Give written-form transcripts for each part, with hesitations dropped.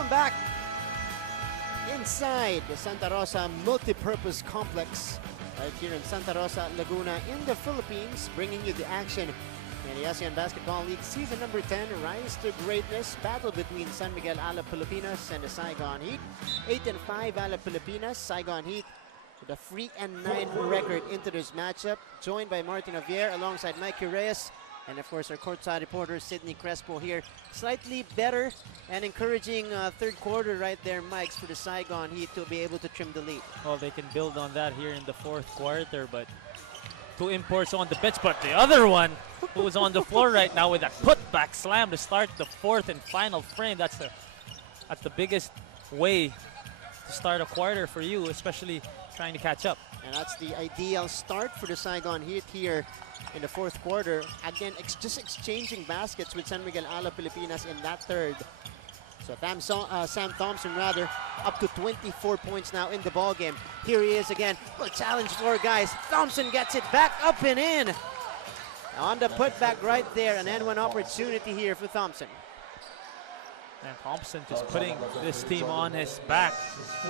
welcome back inside the Santa Rosa Multipurpose Complex right here in Santa Rosa, Laguna in the Philippines, bringing you the action in the ASEAN Basketball League Season number 10, Rise to Greatness, battle between San Miguel Alab Pilipinas and the Saigon Heat. 8-5 Alab Pilipinas, Saigon Heat with a 3-9 record into this matchup, joined by Martin Javier alongside Mikey Reyes, and of course our courtside reporter Sydney Crespo here. Slightly better and encouraging third quarter right there, Mikes, for the Saigon Heat to be able to trim the lead. Well, they can build on that here in the fourth quarter, but two imports on the bench, but the other one who is on the floor right now with a putback slam to start the fourth and final frame. That's the biggest way to start a quarter for you, especially trying to catch up. And that's the ideal start for the Saigon Heat here in the fourth quarter. Again, just exchanging baskets with San Miguel Alab Pilipinas in that third. So Sam Thompson rather up to 24 points now in the ball game. Here he is again. Good challenge for guys. Thompson gets it back up and in. On the putback right there, an N1 opportunity here for Thompson. And Thompson just putting this team on his back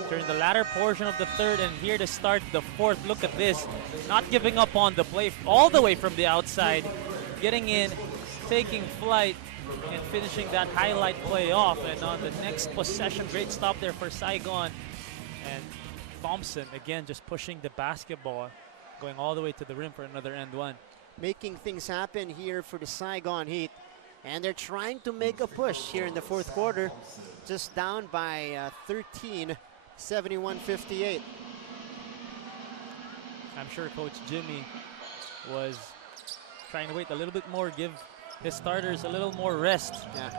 during the latter portion of the third, and here to start the fourth. Look at this, not giving up on the play all the way from the outside, getting in, taking flight, and finishing that highlight play off. And on the next possession, great stop there for Saigon. And Thompson, again, just pushing the basketball, going all the way to the rim for another end one. Making things happen here for the Saigon Heat. And they're trying to make a push here in the fourth quarter. Just down by 13, 71-58. I'm sure Coach Jimmy was trying to wait a little bit more, give his starters a little more rest. Yeah.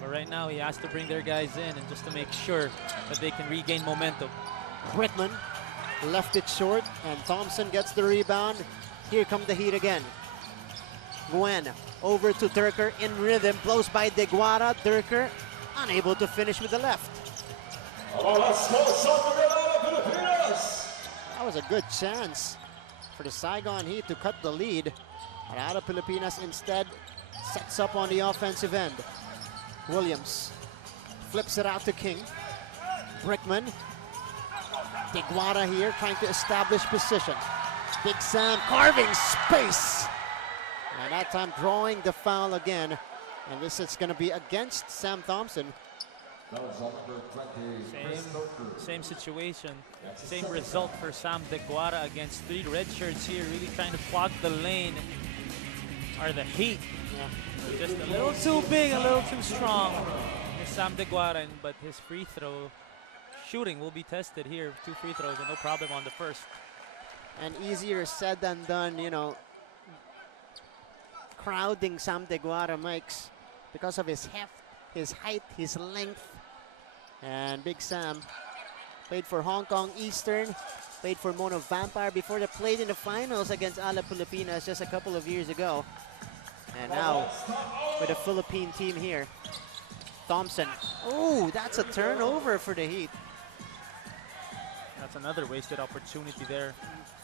But right now he has to bring their guys in, and just to make sure that they can regain momentum. Brickman left it short, and Thompson gets the rebound. Here come the Heat again. Gwen over to Durker in rhythm, blows by Deguara. Durker unable to finish with the left. That was a good chance for the Saigon Heat to cut the lead. But Alab Pilipinas instead sets up on the offensive end. Williams flips it out to King. Brickman. Deguara here trying to establish position. Big Sam carving space. And that time drawing the foul again. And this is going to be against Sam Thompson. Same situation, same result for Sam Deguara against three red shirts here, really trying to clog the lane. Are the Heat. Yeah. Just a little too big, a little too strong. It's Sam Deguara, but his free throw shooting will be tested here. 2 free throws and no problem on the first. And easier said than done, you know, crowding Sam Deguara, Mikes, because of his heft, his height, his length. And Big Sam played for Hong Kong Eastern, played for Mono Vampire before they played in the finals against Alab Pilipinas just a couple of years ago. And now with the Philippine team here. Thompson. Oh, that's a turnover for the Heat. That's another wasted opportunity there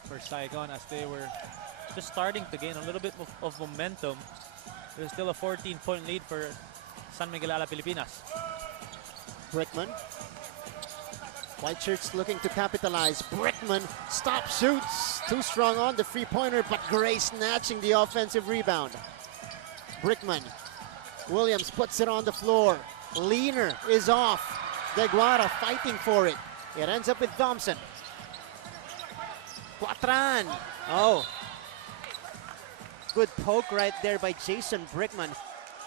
for Saigon, as they were just starting to gain a little bit of momentum. There's still a 14-point lead for San Miguel Alab Pilipinas. Brickman. White shirts looking to capitalize. Brickman stop shoots. Too strong on the three-pointer, but Gray snatching the offensive rebound. Brickman. Williams puts it on the floor. Leaner is off. Deguara fighting for it. It ends up with Thompson. Quatran. Oh. Good poke right there by Jason Brickman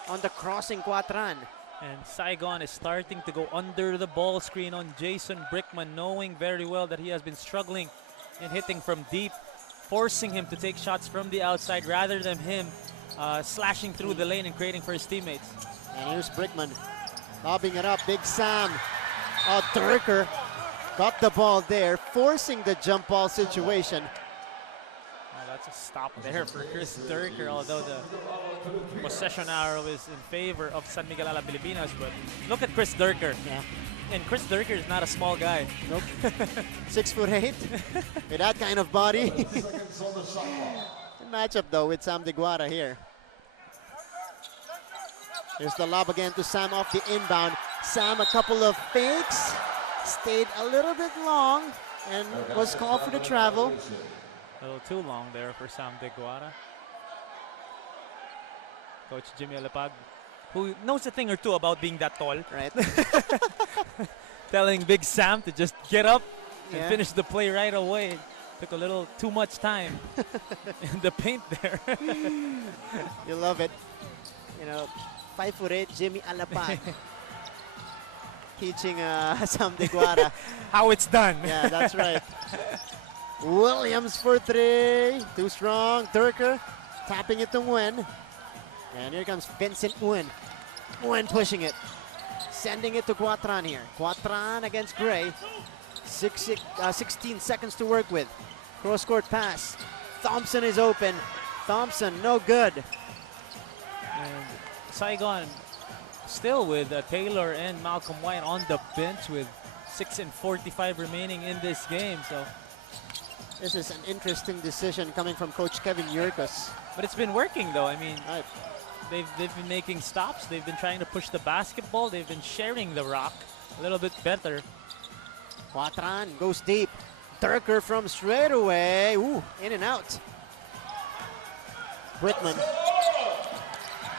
on the crossing Quatran. And Saigon is starting to go under the ball screen on Jason Brickman, knowing very well that he has been struggling in hitting from deep, forcing him to take shots from the outside rather than him slashing through the lane and creating for his teammates. And here's Brickman lobbing it up. Big Sam. Durker got the ball there, forcing the jump ball situation. That's a stop there for Chris Durker, although the possession arrow is in favor of San Miguel Alab Pilipinas. But look at Chris Durker. Yeah. And Chris Durker is not a small guy. Nope. 6'8" with that kind of body. Matchup though with Sam Deguara here. Here's the lob again to Sam off the inbound. Sam a couple of fakes, stayed a little bit long, and was called for the travel. A little too long there for Sam Deguara. Coach Jimmy Alapag, who knows a thing or two about being that tall. Right. Telling Big Sam to just get up and Yeah. finish the play right away. Took a little too much time in the paint there. You love it. You know, 5'8" Jimmy Alapag teaching Sam Deguara. How it's done. Yeah, that's right. Williams for three. Too strong. Turker tapping it to Nguyen. And here comes Vincent Nguyen. Nguyen pushing it. Sending it to Quatran here. Quatran against Gray. 16 seconds to work with. Cross-court pass. Thompson is open. Thompson, no good. And Saigon still with Taylor and Malcolm White on the bench with 6:45 remaining in this game. So, This is an interesting decision coming from Coach Kevin Yurkus. but it's been working though. I mean, Right. they've been making stops. They've been trying to push the basketball. They've been sharing the rock a little bit better. Quatran goes deep. Turker from straight away. Ooh, in and out. Brittman.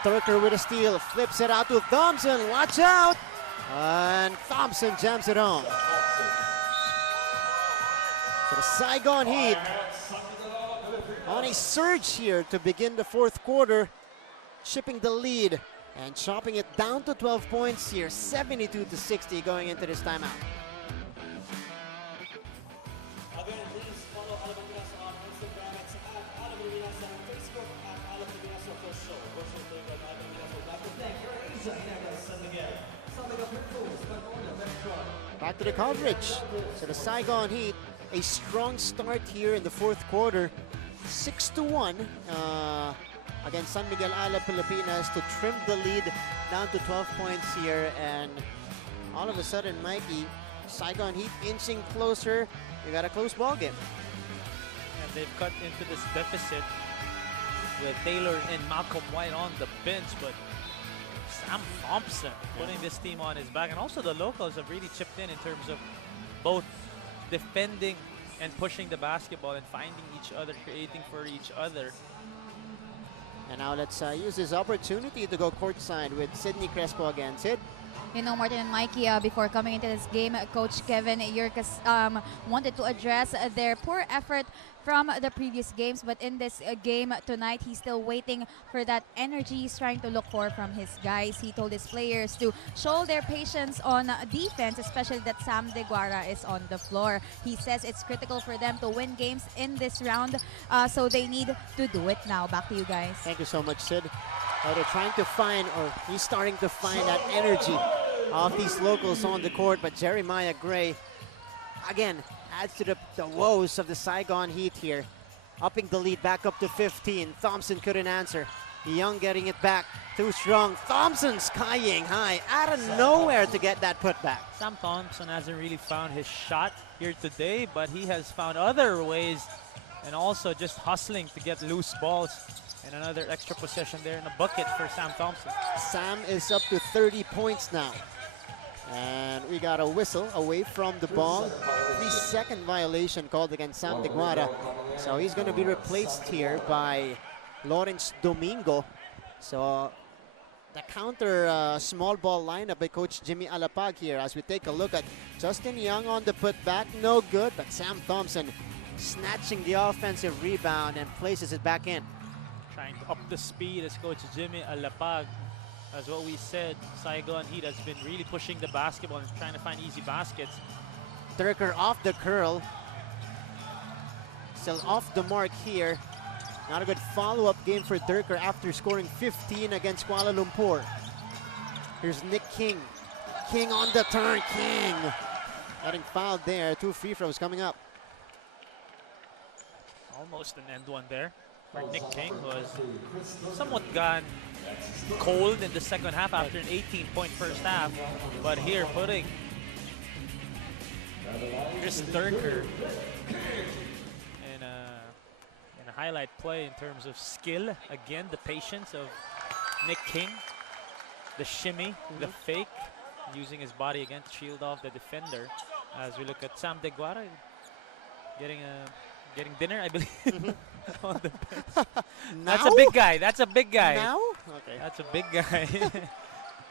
Turker with a steal. Flips it out to Thompson. Watch out. And Thompson jams it home. So the Saigon Heat on a surge here to begin the fourth quarter, shipping the lead and chopping it down to 12 points here, 72-60 going into this timeout. Again, please follow Alab Pilipinas on Instagram. It's at Alab Pilipinas and Facebook at Alab Pilipinas Official. Virtual thing at Alab Pilipinas will back to thank your Asia and San Miguel. San Miguel Pitbulls, but only Metro. Back to the coverage. So the Saigon Heat, a strong start here in the fourth quarter. 6-1 against San Miguel Alab Pilipinas to trim the lead down to 12 points here. And all of a sudden, Mikey, Saigon Heat inching closer. We got a close ball game. And they've cut into this deficit with Taylor and Malcolm White on the bench, but Sam Thompson putting this team on his back. And also the locals have really chipped in terms of both defending and pushing the basketball and finding each other, creating for each other. And now let's use this opportunity to go courtside with Sidney Crespo again. Sid? You know, Martin and Mikey, before coming into this game, Coach Kevin Yurkus wanted to address their poor effort from the previous games. But in this game tonight, he's still waiting for that energy he's trying to look for from his guys. He told his players to show their patience on defense, especially that Sam Deguara is on the floor. He says it's critical for them to win games in this round, so they need to do it now. Back to you guys. Thank you so much, Sid. They're trying to find, or he's starting to find that energy of these locals on the court, but Jeremiah Gray, again, adds to the woes of the Saigon Heat here. Upping the lead back up to 15. Thompson couldn't answer. Young getting it back. Too strong. Thompson skying high out of nowhere to get that putback. Sam Thompson hasn't really found his shot here today, but he has found other ways and also just hustling to get loose balls. And another extra possession there in the bucket for Sam Thompson. Sam is up to 30 points now. And we got a whistle away from the ball. 3-second violation called against Sam Deguara. So he's going to be replaced here by Lawrence Domingo. So the counter small ball lineup by Coach Jimmy Alapag here as we take a look at Justin Young on the putback. No good, but Sam Thompson snatching the offensive rebound and places it back in. Trying to up the speed as Coach Jimmy Alapag. As what we said, Saigon Heat has been really pushing the basketball and trying to find easy baskets. Turker off the curl. Still off the mark here. Not a good follow-up game for Turker after scoring 15 against Kuala Lumpur. Here's Nick King. King on the turn. King getting fouled there. 2 free throws coming up. Almost an end one there for Nick King, who was somewhat gone cold in the second half after an 18-point first half. But here putting Chris Turker in a highlight play in terms of skill. Again, the patience of Nick King, the shimmy, the fake, using his body again to shield off the defender. As we look at Sam Deguara getting dinner, I believe. On the bench. That's a big guy. That's a big guy. Now? Okay. That's a big guy.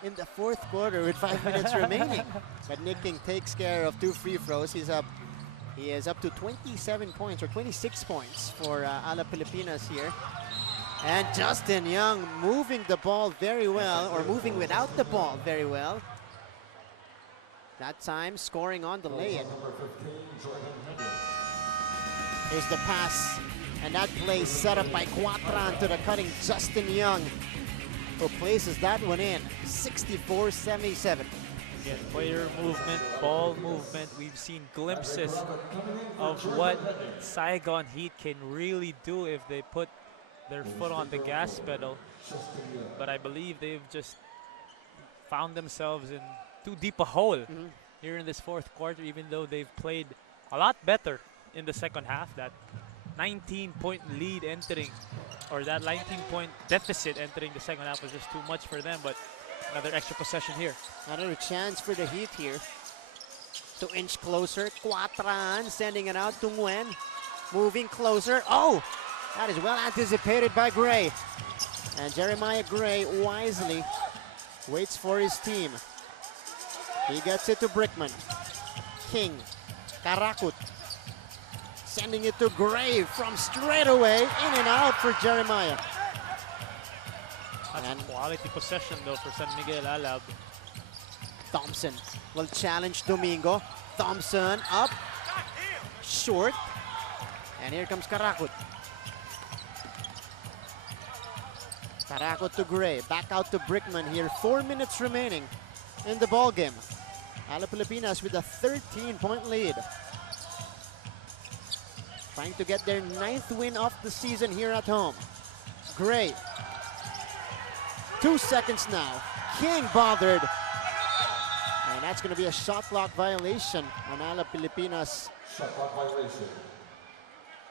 In the fourth quarter with 5 minutes remaining. But Nick King takes care of 2 free throws. He is up to 27 points or 26 points for Alab Pilipinas here. And Justin Young moving the ball very well, or moving without the ball very well. That time scoring on the lay-in. Here's the pass. And that play set up by Quatran to the cutting Justin Young, who places that one in. 64-77. Again, player movement, ball movement. We've seen glimpses of what Saigon Heat can really do if they put their foot on the gas pedal. But I believe they've just found themselves in too deep a hole here in this fourth quarter, even though they've played a lot better in the second half. That 19-point lead entering, or that 19-point deficit entering the second half was just too much for them. But another extra possession here. Another chance for the Heat here to inch closer. Quatran sending it out to Nguyen. Moving closer. Oh, that is well anticipated by Gray. And Jeremiah Gray wisely waits for his team. He gets it to Brickman. King. Karakut. Sending it to Gray from straight away. In and out for Jeremiah. That's a quality possession though for San Miguel Alab. Thompson will challenge Domingo. Thompson up. Short. And here comes Karakut. Karakut to Gray. Back out to Brickman here. 4 minutes remaining in the ball game. Alab Pilipinas with a 13-point lead. Trying to get their 9th win of the season here at home. Gray. 2 seconds now. King bothered. And that's going to be a shot clock violation on Alab Pilipinas. Shot clock violation.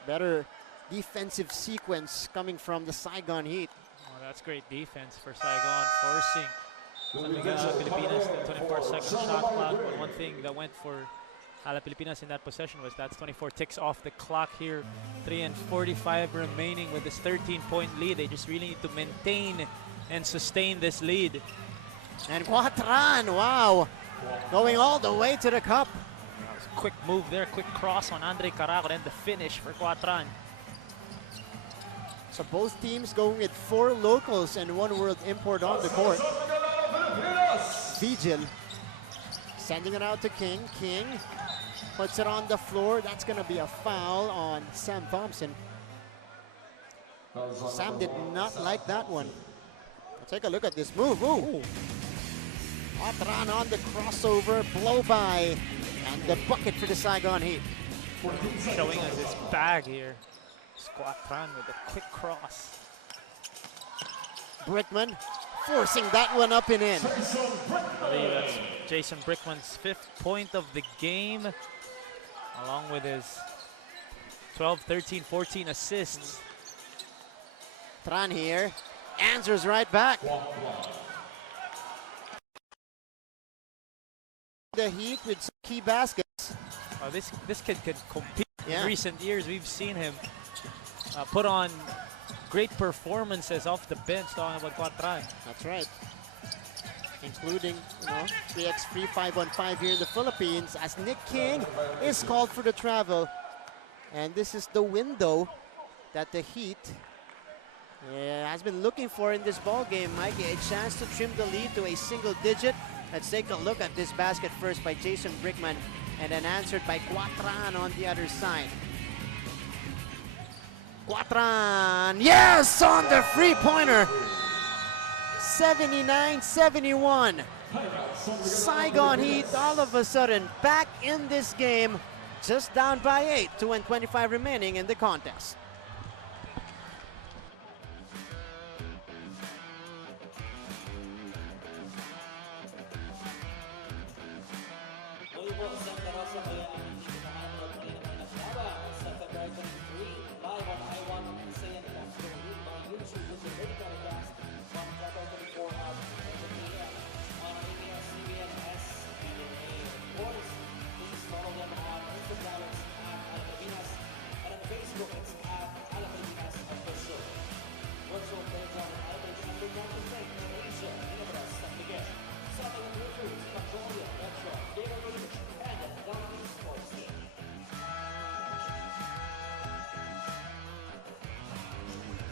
Better defensive sequence coming from the Saigon Heat. Oh, that's great defense for Saigon, forcing San Miguel Alab Pilipinas the 24-second shot clock. But one thing that went for Alab Pilipinas in that possession was that's 24 ticks off the clock here. 3:45 remaining with this 13-point lead. They just really need to maintain and sustain this lead. And Quatran, wow, going all the way to the cup. Quick move there, quick cross on Andre Caraco, and the finish for Quatran. So both teams going with 4 locals and 1 world import on the court. Vigil sending it out to King. King puts it on the floor. That's going to be a foul on Sam Thompson. Sam did not like that one. Take a look at this move. Ooh. Quatran on the crossover, blow by, and the bucket for the Saigon Heat. Showing us his bag here. Quatran with a quick cross. Brickman forcing that one up and in. I believe that's Jason Brickman's 5th point of the game, along with his 12, 13, 14 assists. Tran here answers right back. The Heat with some key baskets. Oh, this kid can compete. Yeah. In recent years, we've seen him put on great performances off the bench. Talking about Quatran. That's right. Including, 3x3 5-on-5 here in the Philippines, as Nick King is called for the travel. And this is the window that the Heat has been looking for in this ball game, Mikey. A chance to trim the lead to a single digit. Let's take a look at this basket first by Jason Brickman, and then answered by Quatran on the other side. Quatran, yes, on the free-pointer. 79-71. Saigon Heat all of a sudden back in this game, just down by 8, 2:25 remaining in the contest. Volleyball Santa Rosa kaya ang hinahanap Pilipinas laban sa February 23 live on I1 ASEAN National League mga YouTube with the video telecast from February 24 at 10 p.m. on ABS-CBN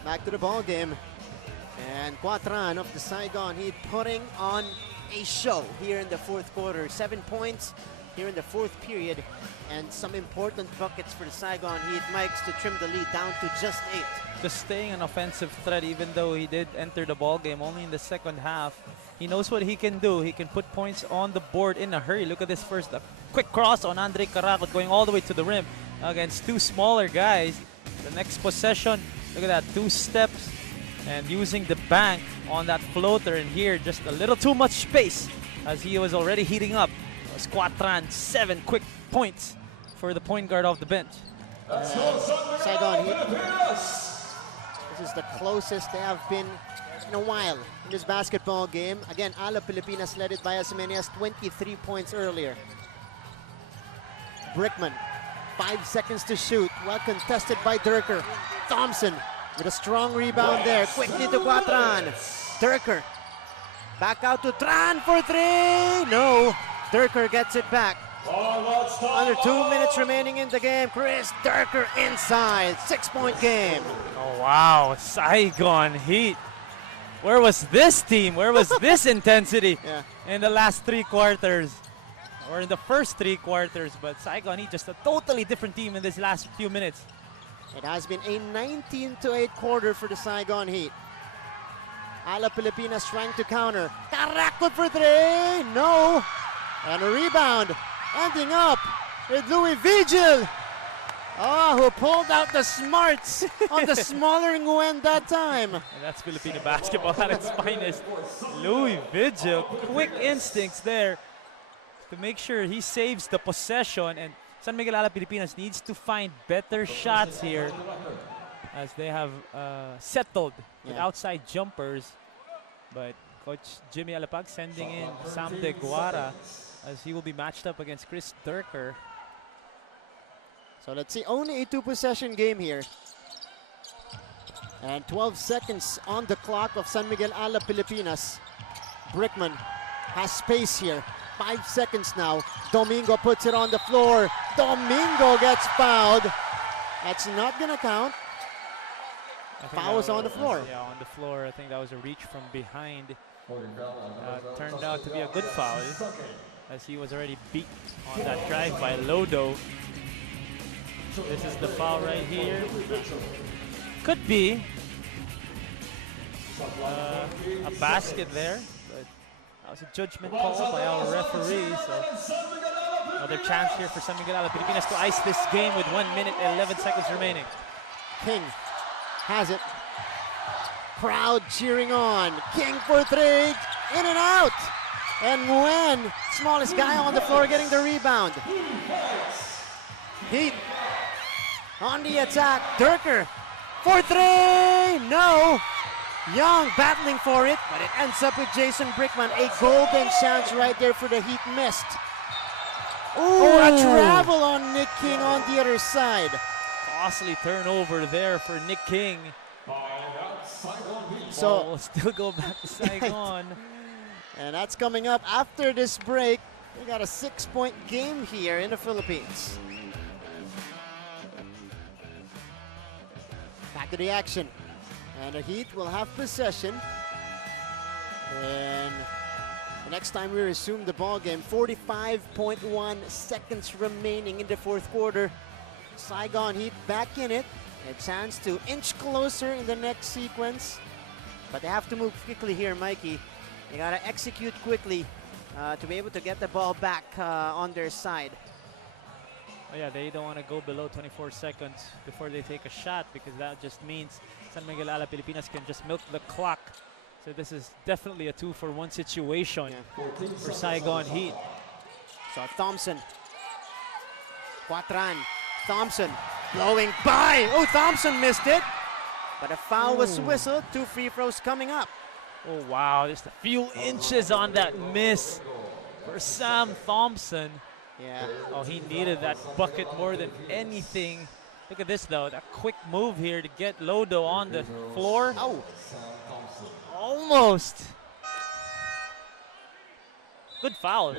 back to the ball game. And Quatran of the Saigon Heat putting on a show here in the fourth quarter. 7 points here in the fourth period. And some important buckets for the Saigon Heat. Mikes to trim the lead down to just 8. Just staying an offensive threat, even though he did enter the ball game only in the second half. He knows what he can do. He can put points on the board in a hurry. Look at this first quick cross on Andre Caraco going all the way to the rim against two smaller guys. The next possession, look at that, 2 steps and using the bank on that floater. And here, just a little too much space as he was already heating up. Quatran, 7 quick points for the point guard off the bench. Saigon Heat. This is the closest they have been in a while in this basketball game. Again, Alab Pilipinas led it by as many as 23 points earlier. Brickman, 5 seconds to shoot. Well contested by Durker. Thompson with a strong rebound there. Quickly to Quatran. Durker back out to Tran for 3. No, Durker gets it back. Under 2 minutes remaining in the game. Chris Durker inside. 6-point game. Oh, wow. Saigon Heat. Where was this team? Where was this intensity in the last 3 quarters? Or in the first 3 quarters. But Saigon Heat just a totally different team in this last few minutes. It has been a 19-8 quarter for the Saigon Heat. Alab Pilipinas trying to counter. Caraco for 3. No. And a rebound. Ending up with Louis Vigil. Oh, who pulled out the smarts on the smaller Nguyen that time. And that's Filipino basketball at its finest. Louis Vigil, quick instincts there to make sure he saves the possession. And San Miguel Alab Pilipinas needs to find better shots here as they have settled with outside jumpers. But Coach Jimmy Alapag sending in Sam De Guara as he will be matched up against Chris Durker. So let's see, only a 2-possession game here. And 12 seconds on the clock of San Miguel Alab Pilipinas. Brickman has space here. 5 seconds now. Domingo puts it on the floor. Domingo gets fouled. That's not gonna count. Foul was on the floor. Yeah, on the floor. I think that was a reach from behind. Turned out to be a good foul, as he was already beat on that drive by Lodo. This is the foul right here. Could be a basket there, but that was a judgment call by our referee. So another chance here for San Miguel Alab Pilipinas to ice this game with 1 minute and 11 seconds remaining. King has it. Crowd cheering on. King for 3. In and out. And Nguyen, smallest guy on the floor, getting the rebound. Heat on the attack. Durker for 3. No. Young battling for it, but it ends up with Jason Brickman. A golden chance right there for the Heat missed. Ooh, a travel on Nick King on the other side. Costly turnover there for Nick King. So we'll still go back to Saigon. And that's coming up after this break. We got a 6-point game here in the Philippines. Back to the action. And the Heat will have possession. And the next time we resume the ball game, 45.1 seconds remaining in the fourth quarter. Saigon Heat back in it. A chance to inch closer in the next sequence. But they have to move quickly here, Mikey. They got to execute quickly to be able to get the ball back on their side. Oh yeah, they don't want to go below 24 seconds before they take a shot, because that just means San Miguel Alab Pilipinas can just milk the clock. So this is definitely a 2-for-1 situation for Saigon Heat. So Thompson. Quatran. Thompson blowing by. Oh, Thompson missed it. But a foul was whistled. 2 free throws coming up. Oh wow, just a few inches on that miss for Sam Thompson. Yeah. Oh, he needed that bucket more than anything. Look at this though, that quick move here to get Lodo on the floor. Oh. Almost. Good foul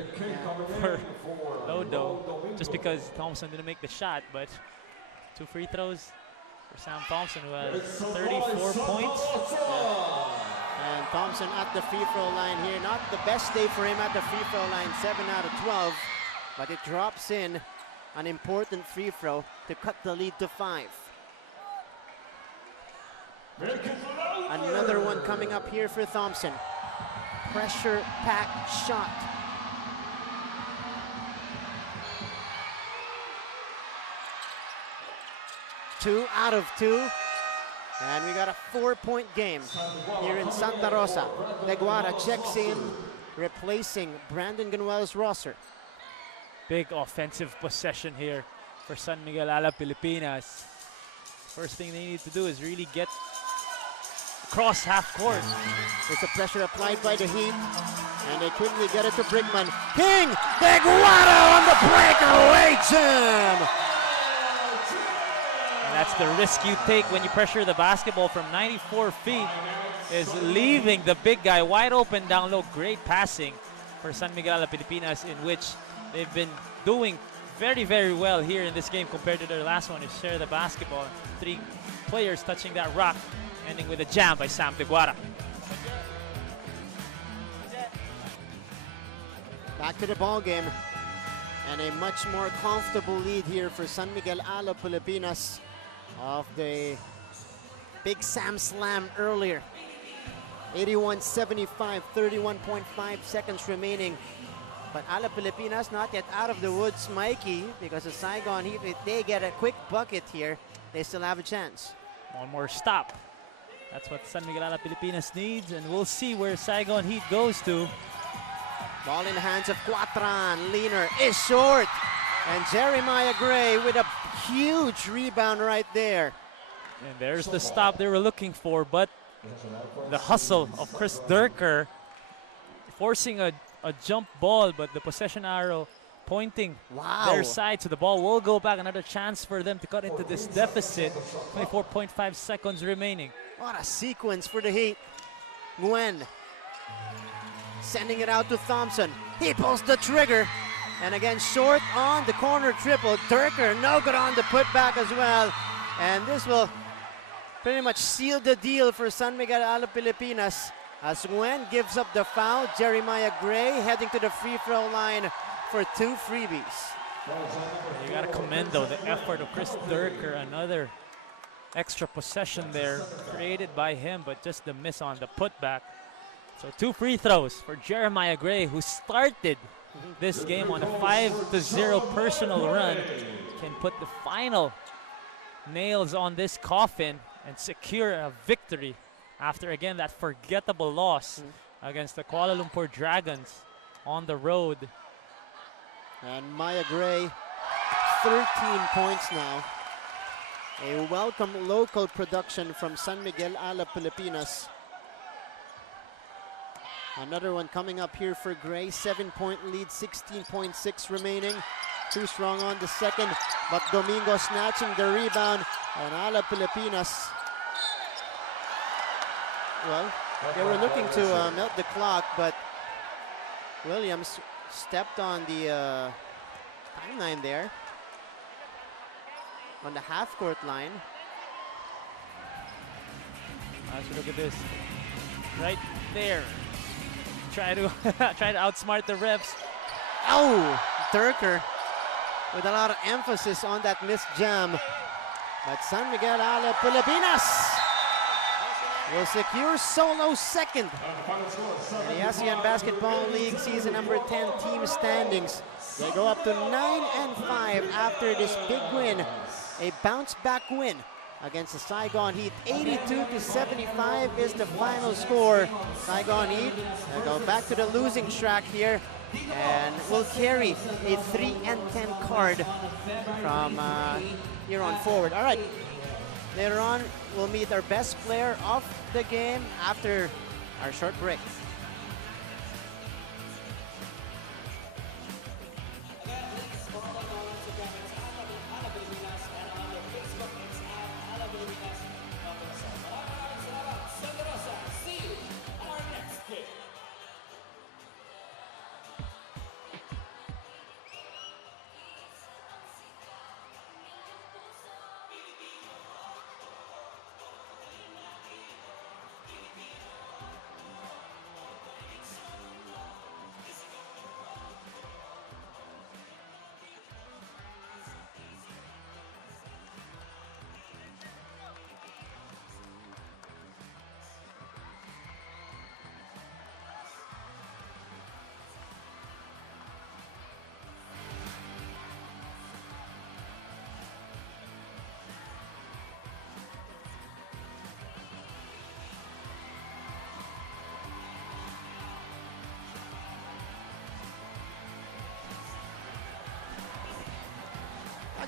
for Lodo, just because Thompson didn't make the shot, but 2 free throws for Sam Thompson, who has 34 points. And Thompson at the free throw line here. Not the best day for him at the free throw line, 7 out of 12. But it drops in an important free throw to cut the lead to 5. Another one coming up here for Thompson. Pressure-packed shot. Two out of 2. And we got a 4-point game here in Santa Rosa. Deguara checks in, replacing Brandon Ganuel's roster. Big offensive possession here for San Miguel Alab Pilipinas. First thing they need to do is really get across half court. There's a pressure applied by the Heat, and they quickly get it to Brigman. King Deguara on the breakaway jam! And that's the risk you take when you pressure the basketball from 94 feet, is leaving the big guy wide open down low. Great passing for San Miguel Alab Pilipinas, in which they've been doing very, very well here in this game compared to their last one. They share the basketball. 3 players touching that rock, ending with a jam by Sam Deguara. Back to the ball game, and a much more comfortable lead here for San Miguel Alab Pilipinas of the big Sam slam earlier. 81-75, 31.5 seconds remaining. But Alab Pilipinas not yet out of the woods, Mikey, because the Saigon Heat, if they get a quick bucket here, they still have a chance. One more stop. That's what San Miguel Alab Pilipinas needs, and we'll see where Saigon Heat goes to. Ball in the hands of Quatran. Leaner is short. And Jeremiah Gray with a huge rebound right there. And there's the stop they were looking for, but the hustle of Chris Durker forcing a jump ball, but the possession arrow pointing their side, so the ball will go back. Another chance for them to cut into this deficit. 24.5 seconds remaining. What a sequence for the Heat. Nguyen sending it out to Thompson. He pulls the trigger. And again, short on the corner triple. Durker no good on the putback as well. And this will pretty much seal the deal for San Miguel Alab Pilipinas, as Nguyen gives up the foul. Jeremiah Gray heading to the free throw line for 2 freebies. You gotta commend, though, the effort of Chris Durker. Another extra possession there created by him, but just the miss on the putback. So 2 free throws for Jeremiah Gray, who started this game on a 5-0 personal run. Can put the final nails on this coffin and secure a victory after, again, that forgettable loss against the Kuala Lumpur Dragons on the road. And Maya Gray, 13 points now. A welcome local production from San Miguel Alab Pilipinas. Another one coming up here for Gray. 7-point lead, 16.6 remaining. Too strong on the second, but Domingo snatching the rebound. And Alab Pilipinas, well, they were looking to melt the clock, but Williams stepped on the timeline there, on the half-court line. Let's look at this. Right there. Try to outsmart the refs. Oh, Durker with a lot of emphasis on that missed jam. But San Miguel Alab Pilipinas will secure solo second in the ASEAN Basketball League season number 10 team standings. They go up to 9-5 after this big win, a bounce-back win against the Saigon Heat. 82-75 is the final score. Saigon Heat go back to the losing track here and will carry a 3-10 card from here on forward. All right, later on we'll meet our best player of the game after our short break.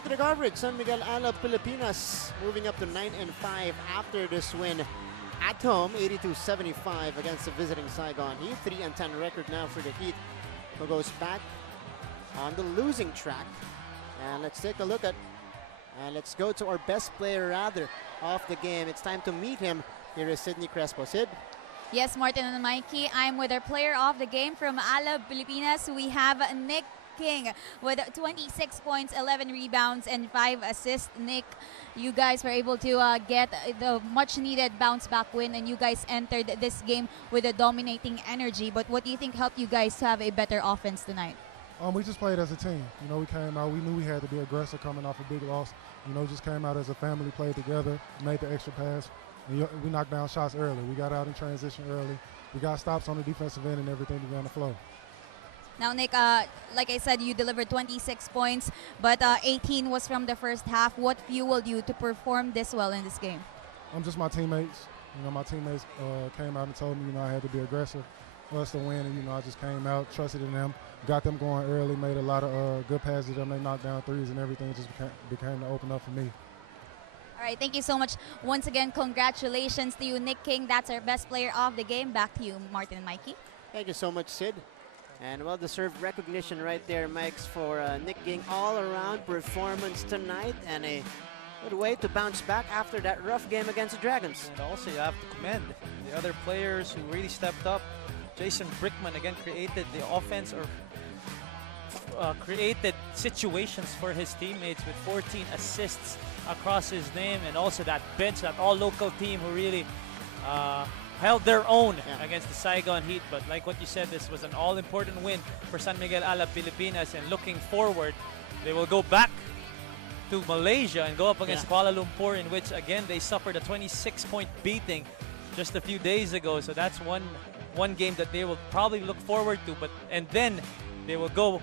to the coverage. San Miguel Alab Pilipinas moving up to 9-5 after this win at home, 82-75 against the visiting Saigon Heat. 3-10 record now for the Heat, who goes back on the losing track. And let's take a look at, and let's go to our best player rather of the game. It's time to meet him. Here is Sydney Crespo. Sid? Yes, Martin and Mikey, I'm with our player of the game from Alab Pilipinas. We have Nick King with 26 points, 11 rebounds, and 5 assists. Nick, you guys were able to get the much-needed bounce-back win, and you guys entered this game with a dominating energy. But what do you think helped you guys to have a better offense tonight? We just played as a team. You know, we came out, we knew we had to be aggressive coming off a big loss. You know, just came out as a family, played together, made the extra pass. We knocked down shots early. We got out in transition early. We got stops on the defensive end and everything began to flow. Now, Nick, like I said, you delivered 26 points, but 18 was from the first half. What fueled you to perform this well in this game? Just my teammates. You know, my teammates came out and told me, you know, I had to be aggressive for us to win. And, you know, I just came out, trusted in them, got them going early, made a lot of good passes to them. They knocked down threes and everything just became to open up for me. All right, thank you so much. Once again, congratulations to you, Nick King. That's our best player of the game. Back to you, Martin and Mikey. Thank you so much, Sid. And well-deserved recognition right there, Mikes, for Nick King. All-around performance tonight and a good way to bounce back after that rough game against the Dragons. And also, you have to commend the other players who really stepped up. Jason Brickman again created the offense, or created situations for his teammates with 14 assists across his name, and also that bench, that all-local team who really held their own against the Saigon Heat. But like what you said, this was an all-important win for San Miguel Alab Pilipinas, and looking forward, they will go back to Malaysia and go up against Kuala Lumpur, in which again they suffered a 26-point beating just a few days ago. So that's one game that they will probably look forward to, and then they will go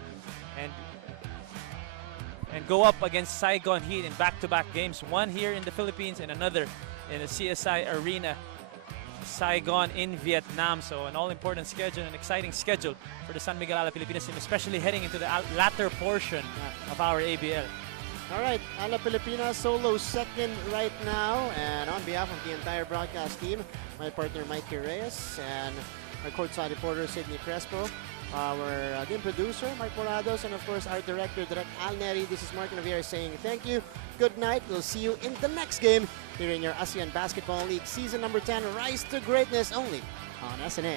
and go up against Saigon Heat in back-to-back games, one here in the Philippines and another in the CSI Arena, Saigon in Vietnam. So an all-important schedule, an exciting schedule for the San Miguel Alab Pilipinas team, especially heading into the latter portion of our ABL. All right, Alab Pilipinas solo second right now, and on behalf of the entire broadcast team, my partner Mikey Reyes and our courtside reporter Sydney Crespo, our game producer Mark Morados, and of course our director Direct Al Neri. This is Martin Javier saying thank you, good night. We'll see you in the next game here in your ASEAN Basketball League Season number 10, Rise to Greatness, only on SNA.